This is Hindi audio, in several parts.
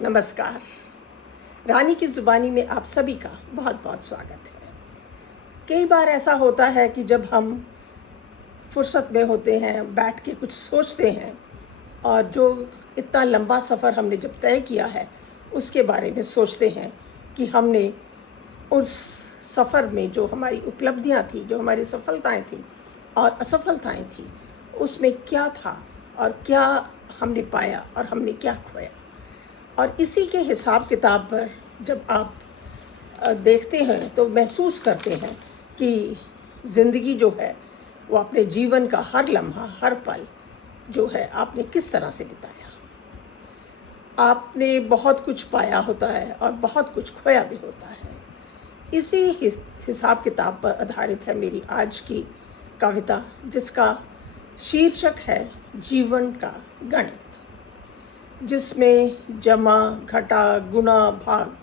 नमस्कार। रानी की ज़ुबानी में आप सभी का बहुत बहुत स्वागत है। कई बार ऐसा होता है कि जब हम फुर्सत में होते हैं, बैठ के कुछ सोचते हैं और जो इतना लंबा सफ़र हमने जब तय किया है उसके बारे में सोचते हैं कि हमने उस सफ़र में जो हमारी उपलब्धियां थी, जो हमारी सफलताएं थी और असफलताएं थी, उसमें क्या था और क्या हमने पाया और हमने क्या खोया। और इसी के हिसाब किताब पर जब आप देखते हैं तो महसूस करते हैं कि ज़िंदगी जो है वो अपने जीवन का हर लम्हा, हर पल जो है आपने किस तरह से बिताया। आपने बहुत कुछ पाया होता है और बहुत कुछ खोया भी होता है। इसी हिसाब किताब पर आधारित है मेरी आज की कविता, जिसका शीर्षक है जीवन का गणित, जिसमें जमा, घटा, गुणा, भाग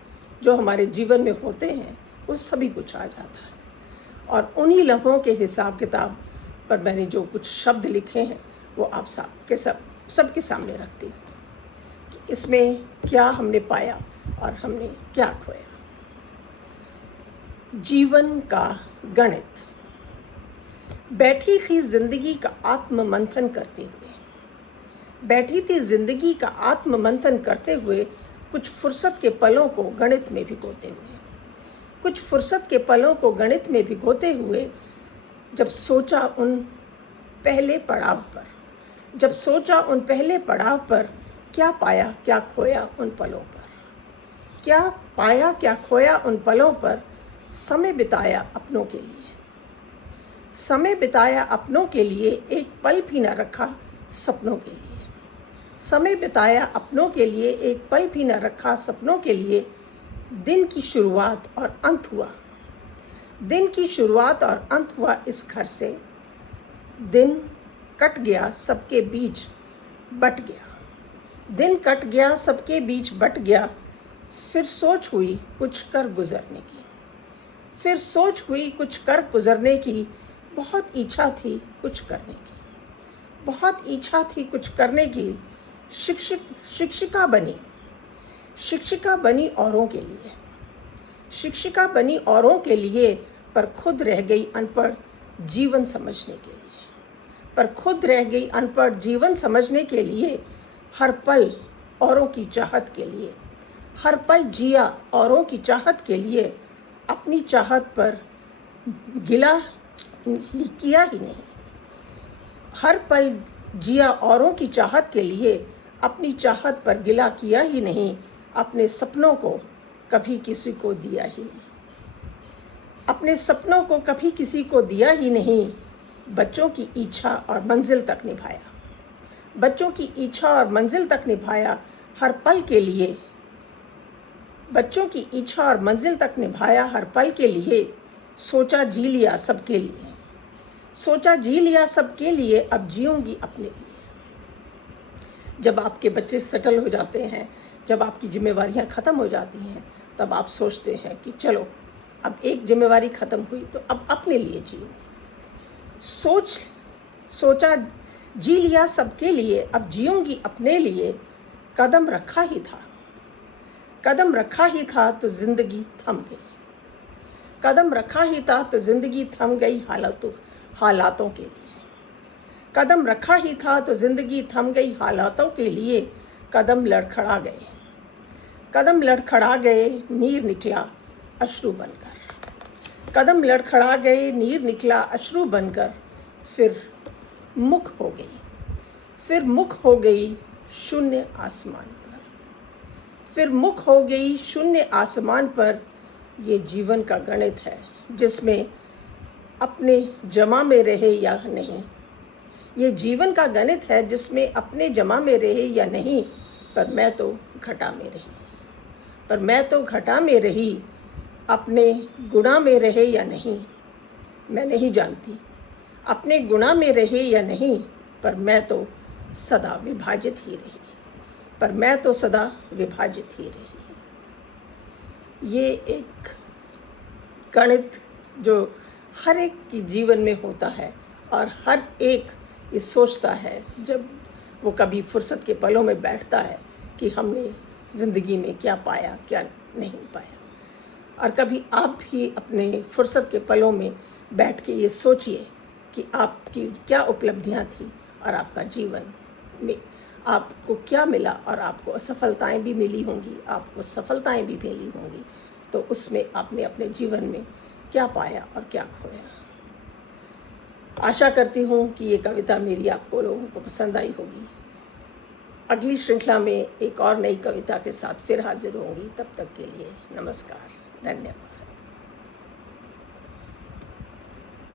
जो हमारे जीवन में होते हैं वो सभी कुछ आ जाता है। और उन्हीं लम्हों के हिसाब किताब पर मैंने जो कुछ शब्द लिखे हैं वो आप सबके सामने रखती हूँ कि इसमें क्या हमने पाया और हमने क्या खोया। जीवन का गणित। बैठी थी जिंदगी का आत्म मंथन करते हुए, बैठी थी जिंदगी का आत्म मंथन करते हुए, कुछ फुर्सत के पलों को गणित में भिगोते हुए, कुछ फुर्सत के पलों को गणित में भिगोते हुए। जब सोचा उन पहले पड़ाव पर, जब सोचा उन पहले पड़ाव पर, क्या पाया क्या खोया उन पलों पर, क्या पाया क्या खोया उन पलों पर। समय बिताया अपनों के लिए, समय बिताया अपनों के लिए, एक पल भी न रखा सपनों के लिए। समय बिताया अपनों के लिए, एक पल भी न रखा सपनों के लिए। दिन की शुरुआत और अंत हुआ, दिन की शुरुआत और अंत हुआ इस घर से। दिन कट गया सबके बीच बट गया, दिन कट गया सबके बीच बट गया। फिर सोच हुई कुछ कर गुजरने की, फिर सोच हुई कुछ कर गुजरने की। बहुत इच्छा थी कुछ करने की, बहुत इच्छा थी कुछ करने की। शिक्षिका बनी, शिक्षिका बनी औरों के लिए, शिक्षिका बनी औरों के लिए। पर खुद रह गई अनपढ़ जीवन समझने के लिए, पर खुद रह गई अनपढ़ जीवन समझने के लिए। हर पल औरों की चाहत के लिए, हर पल जिया औरों की चाहत के लिए। अपनी चाहत पर गिला किया ही नहीं, हर पल जिया औरों की चाहत के लिए, अपनी चाहत पर गिला किया ही नहीं। अपने सपनों को कभी किसी को दिया ही नहीं, अपने सपनों को कभी किसी को दिया ही नहीं। बच्चों की इच्छा और मंजिल तक निभाया, बच्चों की इच्छा और मंजिल तक निभाया। हर पल के लिए, बच्चों की इच्छा और मंजिल तक निभाया हर पल के लिए। सोचा जी लिया सबके लिए, सोचा जी लिया सबके लिए, अब जीऊंगी अपने लिए। जब आपके बच्चे सेटल हो जाते हैं, जब आपकी जिम्मेवारियां ख़त्म हो जाती हैं, तब आप सोचते हैं कि चलो अब एक जिम्मेवारी ख़त्म हुई तो अब अपने लिए जियो। सोचा जी लिया सबके लिए, अब जीऊंगी अपने लिए। कदम रखा ही था, कदम रखा ही था तो ज़िंदगी थम गई, कदम रखा ही था तो ज़िंदगी थम गई हालातों के लिए। कदम रखा ही था तो ज़िंदगी थम गई हालातों के लिए। कदम लड़खड़ा गए, कदम लड़खड़ा गए, नीर निकला अश्रु बनकर, कदम लड़खड़ा गए, नीर निकला अश्रु बनकर। फिर मुख हो गई, फिर मुख हो गई शून्य आसमान पर, फिर मुख हो गई शून्य आसमान पर। ये जीवन का गणित है जिसमें अपने जमा में रहे या नहीं, ये जीवन का गणित है जिसमें अपने जमा में रहे या नहीं। पर मैं तो घटा में रही, पर मैं तो घटा में रही। अपने गुणा में रहे या नहीं मैं नहीं जानती, अपने गुणा में रहे या नहीं। पर मैं तो सदा विभाजित ही रही, पर मैं तो सदा विभाजित ही रही। ये एक गणित जो हर एक की जीवन में होता है और हर एक ये सोचता है जब वो कभी फुर्सत के पलों में बैठता है कि हमने ज़िंदगी में क्या पाया, क्या नहीं पाया। और कभी आप भी अपने फुर्सत के पलों में बैठ के ये सोचिए कि आपकी क्या उपलब्धियां थी और आपका जीवन में आपको क्या मिला, और आपको असफलताएं भी मिली होंगी, आपको सफलताएं भी मिली होंगी, तो उसमें आपने अपने जीवन में क्या पाया और क्या खोया। आशा करती हूँ कि ये कविता मेरी आपको लोगों को पसंद आई होगी। अगली श्रृंखला में एक और नई कविता के साथ फिर हाजिर होंगी। तब तक के लिए नमस्कार, धन्यवाद।